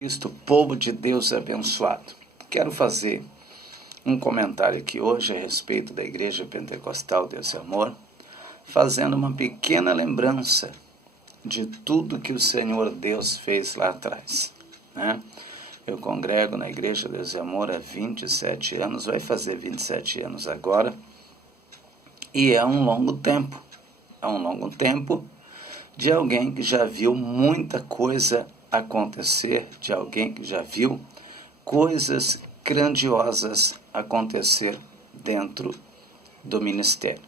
Cristo, povo de Deus abençoado. Quero fazer um comentário aqui hoje a respeito da Igreja Pentecostal Deus e Amor, fazendo uma pequena lembrança de tudo que o Senhor Deus fez lá atrás, né? Eu congrego na Igreja Deus e Amor há 27 anos, vai fazer 27 anos agora, e é um longo tempo de alguém que já viu muita coisa acontecer, de alguém que já viu coisas grandiosas acontecer dentro do ministério.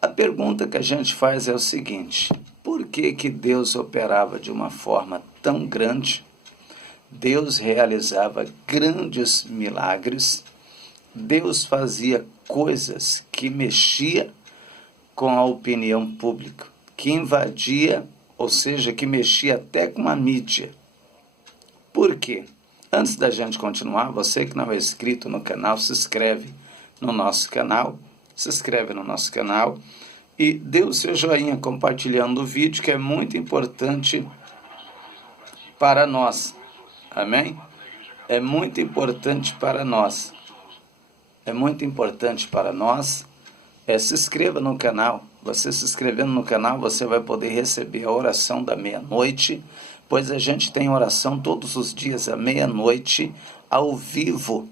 A pergunta que a gente faz é o seguinte: por que Deus operava de uma forma tão grande? Deus realizava grandes milagres, Deus fazia coisas que mexia com a opinião pública, que invadia, ou seja, que mexia até com a mídia. Por quê? Antes da gente continuar, você que não é inscrito no canal, se inscreve no nosso canal, e dê o seu joinha compartilhando o vídeo, que é muito importante para nós. Amém? É muito importante para nós. Se inscreva no canal. Você se inscrevendo no canal, você vai poder receber a oração da meia-noite, pois a gente tem oração todos os dias à meia-noite, ao vivo,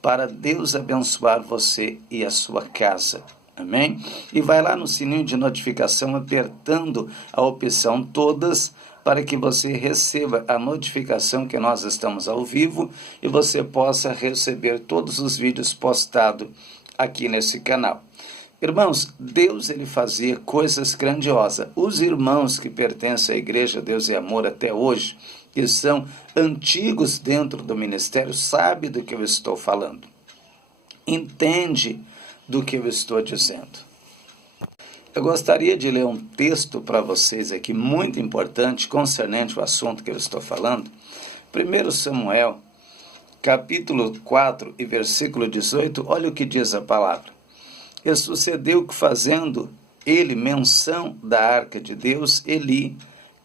para Deus abençoar você e a sua casa. Amém? E vai lá no sininho de notificação, apertando a opção todas, para que você receba a notificação que nós estamos ao vivo e você possa receber todos os vídeos postados aqui nesse canal. Irmãos, Deus ele fazia coisas grandiosas. Os irmãos que pertencem à Igreja Deus e Amor até hoje, que são antigos dentro do ministério, sabem do que eu estou falando. Entende do que eu estou dizendo. Eu gostaria de ler um texto para vocês aqui, muito importante, concernente ao assunto que eu estou falando. 1 Samuel, capítulo 4 e versículo 18, olha o que diz a palavra. E sucedeu que, fazendo ele menção da arca de Deus, Eli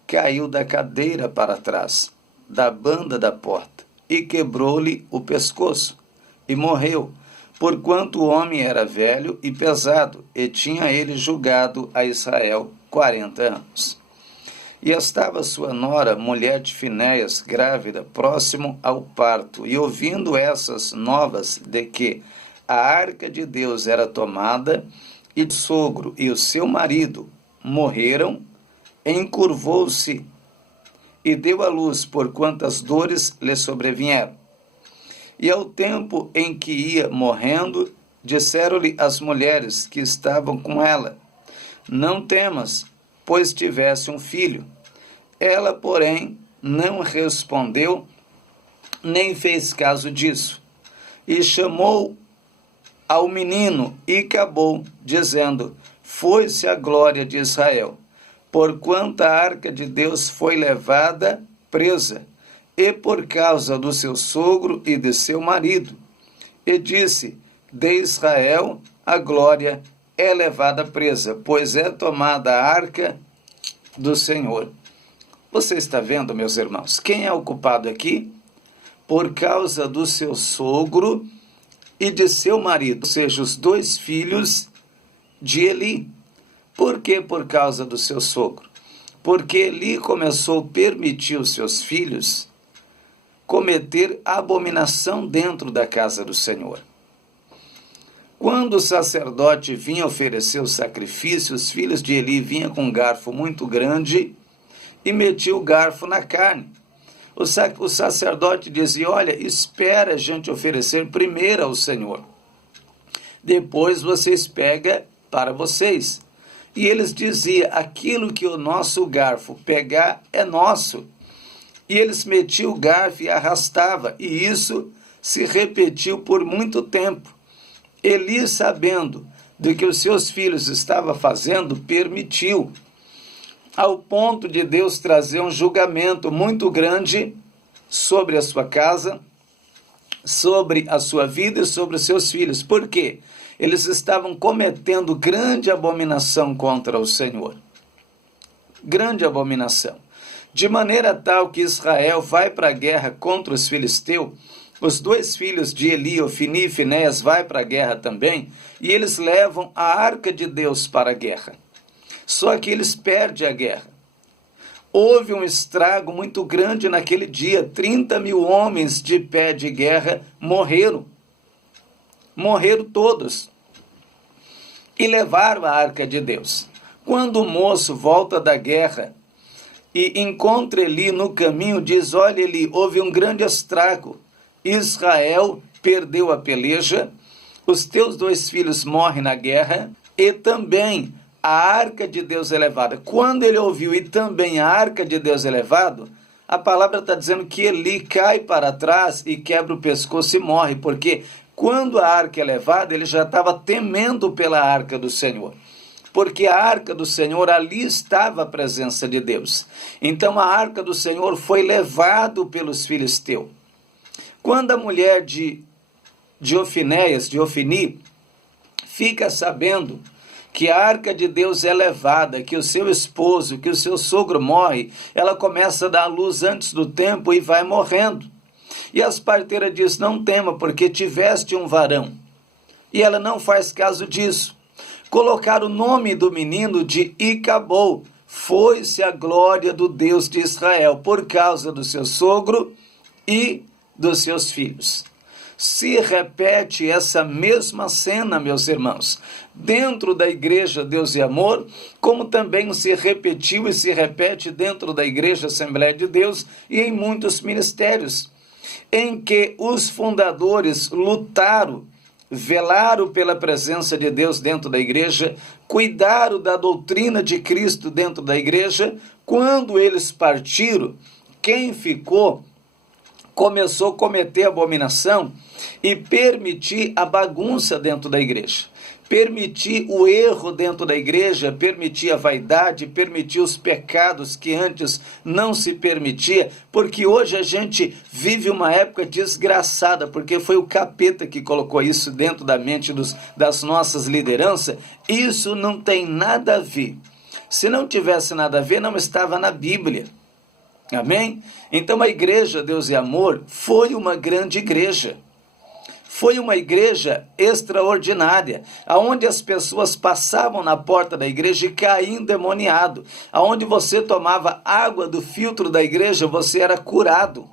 caiu da cadeira para trás, da banda da porta, e quebrou-lhe o pescoço, e morreu, porquanto o homem era velho e pesado, e tinha ele julgado a Israel 40 anos. E estava sua nora, mulher de Finéias, grávida, próximo ao parto, e ouvindo essas novas de que a arca de Deus era tomada, e o sogro e o seu marido morreram, encurvou-se e deu à luz, porquanto as dores lhe sobrevieram. E ao tempo em que ia morrendo, disseram-lhe as mulheres que estavam com ela: não temas, pois tivesse um filho. Ela, porém, não respondeu, nem fez caso disso. E chamou ao menino e acabou, dizendo: foi-se a glória de Israel, porquanto a arca de Deus foi levada presa, e por causa do seu sogro e de seu marido. E disse: de Israel a glória é levada presa, pois é tomada a arca do Senhor. Você está vendo, meus irmãos? Quem é o culpado aqui? Por causa do seu sogro e de seu marido, ou seja, os dois filhos de Eli. Por que por causa do seu sogro? Porque Eli começou a permitir os seus filhos cometer abominação dentro da casa do Senhor. Quando o sacerdote vinha oferecer o sacrifício, os filhos de Eli vinham com um garfo muito grande e metiam o garfo na carne. O sacerdote dizia: olha, espera a gente oferecer primeiro ao Senhor. Depois vocês pegam para vocês. E eles diziam: aquilo que o nosso garfo pegar é nosso. E eles metiam o garfo e arrastavam. E isso se repetiu por muito tempo. Eli, sabendo do que os seus filhos estavam fazendo, permitiu, ao ponto de Deus trazer um julgamento muito grande sobre a sua casa, sobre a sua vida e sobre os seus filhos. Por quê? Eles estavam cometendo grande abominação contra o Senhor. Grande abominação. de maneira tal que Israel vai para a guerra contra os filisteus. Os 2 filhos de Eli, Ofni e Finéias, vai para a guerra também, e eles levam a arca de Deus para a guerra. Só que eles perdem a guerra. Houve um estrago muito grande naquele dia. 30.000 homens de pé de guerra morreram. Morreram todos. E levaram a arca de Deus. Quando o moço volta da guerra e encontra Eli no caminho, diz: olha, Eli, houve um grande estrago. Israel perdeu a peleja, os teus 2 filhos morrem na guerra, e também a arca de Deus é levada. Quando ele ouviu e também a arca de Deus é levado, a palavra está dizendo que Eli cai para trás e quebra o pescoço e morre, porque quando a arca é levada, ele já estava temendo pela arca do Senhor. Porque a arca do Senhor, ali estava a presença de Deus. Então a arca do Senhor foi levada pelos filisteus. Quando a mulher de Ofni, fica sabendo que a arca de Deus é levada, que o seu esposo, que o seu sogro morre, ela começa a dar à luz antes do tempo e vai morrendo. E as parteiras dizem: não tema, porque tiveste um varão. E ela não faz caso disso. Colocaram o nome do menino de Icabod. Foi-se a glória do Deus de Israel, por causa do seu sogro e dos seus filhos. Se repete essa mesma cena, meus irmãos, dentro da igreja Deus e Amor, como também se repetiu e se repete dentro da igreja Assembleia de Deus e em muitos ministérios, em que os fundadores lutaram, velaram pela presença de Deus dentro da igreja, cuidaram da doutrina de Cristo dentro da igreja. Quando eles partiram, quem ficou começou a cometer abominação e permitir a bagunça dentro da igreja, permitir o erro dentro da igreja, permitir a vaidade, permitir os pecados que antes não se permitia, porque hoje a gente vive uma época desgraçada, porque foi o capeta que colocou isso dentro da mente das nossas lideranças. Isso não tem nada a ver. Se não tivesse nada a ver, não estava na Bíblia. Amém? Então a igreja Deus e Amor foi uma grande igreja. Foi uma igreja extraordinária, aonde as pessoas passavam na porta da igreja e caíam endemoniado. Aonde você tomava água do filtro da igreja, você era curado.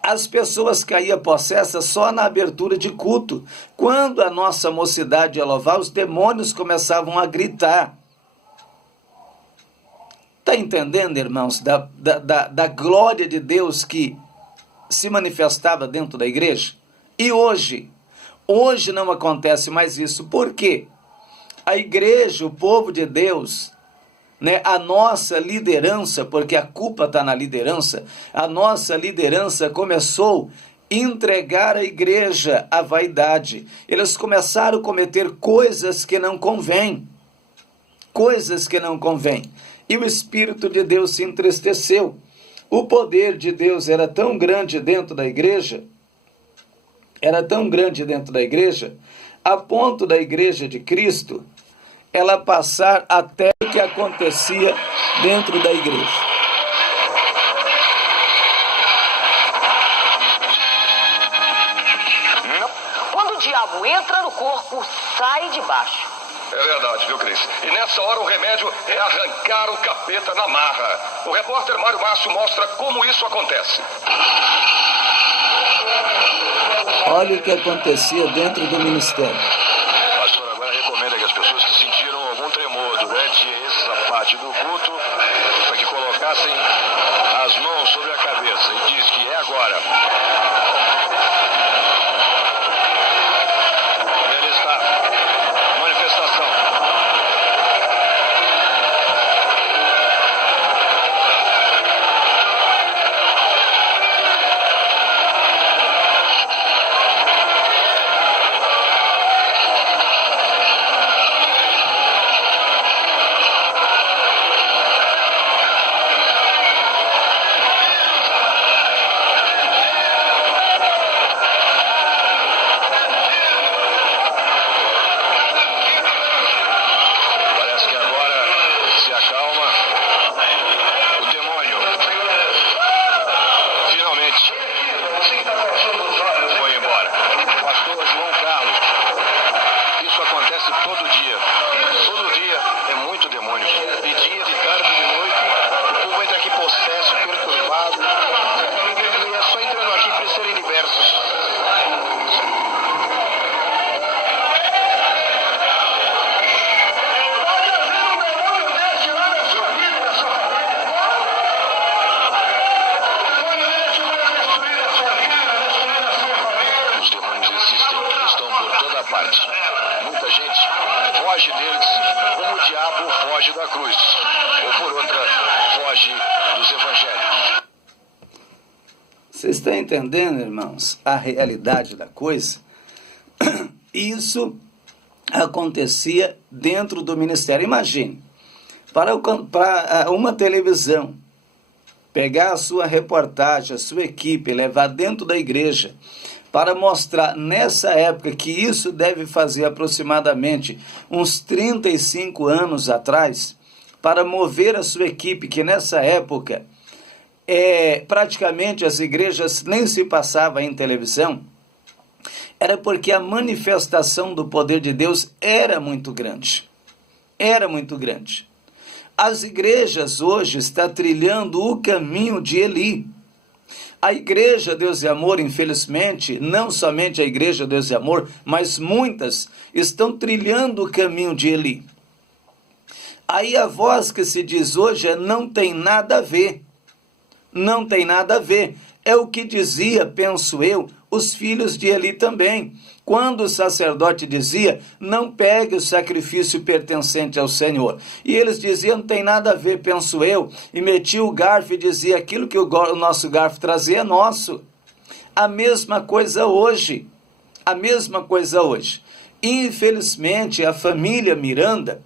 As pessoas caíam possessas só na abertura de culto. Quando a nossa mocidade ia louvar, os demônios começavam a gritar. Está entendendo, irmãos, da glória de Deus que se manifestava dentro da igreja? E hoje não acontece mais isso. Por quê? A igreja, o povo de Deus, a nossa liderança, porque a culpa está na liderança, a nossa liderança começou a entregar a igreja à vaidade. Eles começaram a cometer coisas que não convêm. Coisas que não convêm. E o Espírito de Deus se entristeceu. O poder de Deus era tão grande dentro da igreja, a ponto da igreja de Cristo, ela passar até o que acontecia dentro da igreja. Quando o diabo entra no corpo, sai de baixo. É verdade, viu, Cris? E nessa hora o remédio é arrancar o capeta na marra. O repórter Mário Márcio mostra como isso acontece. Olha o que acontecia dentro do ministério. O pastor agora recomenda que as pessoas que sentiram algum tremor durante essa parte do culto, para que colocassem as mãos sobre a cabeça e diz que é agora. parte. Muita gente foge deles, como o diabo foge da cruz, ou por outra, foge dos evangelhos. Vocês estão entendendo, irmãos, a realidade da coisa? Isso acontecia dentro do ministério. Imagine, para uma televisão pegar a sua reportagem, a sua equipe, levar dentro da igreja, para mostrar nessa época, que isso deve fazer aproximadamente uns 35 anos atrás, para mover a sua equipe, que nessa época praticamente as igrejas nem se passavam em televisão, era porque a manifestação do poder de Deus era muito grande. Era muito grande. As igrejas hoje estão trilhando o caminho de Eli. A igreja Deus e Amor, infelizmente, não somente a igreja Deus e Amor, mas muitas estão trilhando o caminho de Eli. Aí a voz que se diz hoje não tem nada a ver. Não tem nada a ver. É o que dizia, penso eu, os filhos de Eli também. Quando o sacerdote dizia, não pegue o sacrifício pertencente ao Senhor. E eles diziam, não tem nada a ver, penso eu. E metia o garfo e dizia, aquilo que o nosso garfo trazia é nosso. A mesma coisa hoje. A mesma coisa hoje. Infelizmente, a família Miranda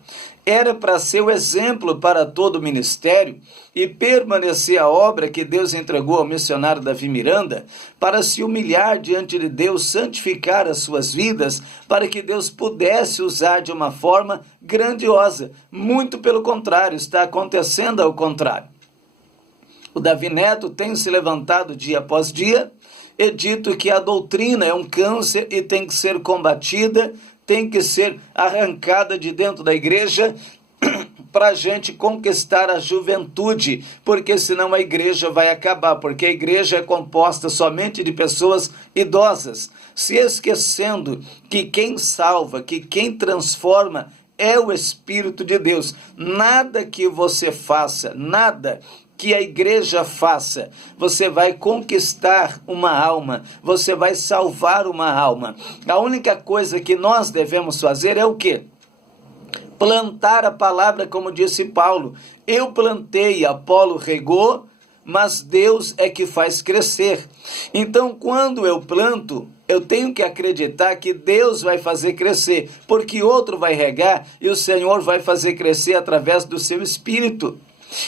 era para ser o exemplo para todo o ministério e permanecer a obra que Deus entregou ao missionário Davi Miranda, para se humilhar diante de Deus, santificar as suas vidas, para que Deus pudesse usar de uma forma grandiosa. Muito pelo contrário, está acontecendo ao contrário. O Davi Neto tem se levantado dia após dia e dito que a doutrina é um câncer e tem que ser combatida, tem que ser arrancada de dentro da igreja para a gente conquistar a juventude, porque senão a igreja vai acabar, porque a igreja é composta somente de pessoas idosas, se esquecendo que quem salva, que quem transforma é o Espírito de Deus. Nada que você faça, nada que a igreja faça, você vai conquistar uma alma, você vai salvar uma alma. A única coisa que nós devemos fazer é o quê? Plantar a palavra, como disse Paulo. Eu plantei, Apolo regou, mas Deus é que faz crescer. Então, quando eu planto, eu tenho que acreditar que Deus vai fazer crescer, porque outro vai regar e o Senhor vai fazer crescer através do seu Espírito.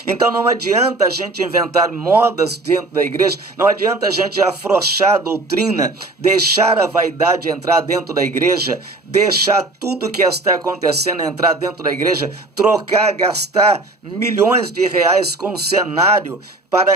Então não adianta a gente inventar modas dentro da igreja, não adianta a gente afrouxar a doutrina, deixar a vaidade entrar dentro da igreja, deixar tudo que está acontecendo entrar dentro da igreja, trocar, gastar milhões de reais com cenário para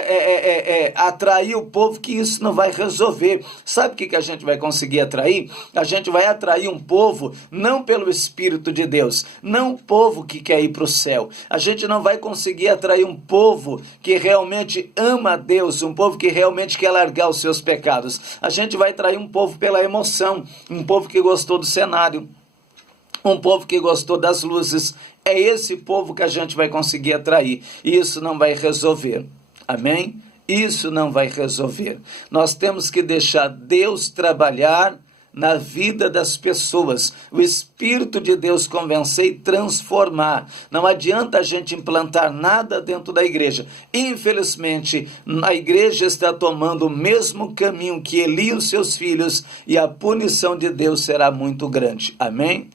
atrair o povo, que isso não vai resolver. Sabe o que a gente vai conseguir atrair? A gente vai atrair um povo não pelo Espírito de Deus, não um povo que quer ir para o céu. A gente não vai conseguir atrair um povo que realmente ama a Deus, um povo que realmente quer largar os seus pecados. A gente vai atrair um povo pela emoção, um povo que gostou do cenário, um povo que gostou das luzes. É esse povo que a gente vai conseguir atrair, e isso não vai resolver. Amém? Isso não vai resolver. Nós temos que deixar Deus trabalhar na vida das pessoas. O Espírito de Deus convencer e transformar. Não adianta a gente implantar nada dentro da igreja. Infelizmente, a igreja está tomando o mesmo caminho que Eli e os seus filhos, e a punição de Deus será muito grande. Amém?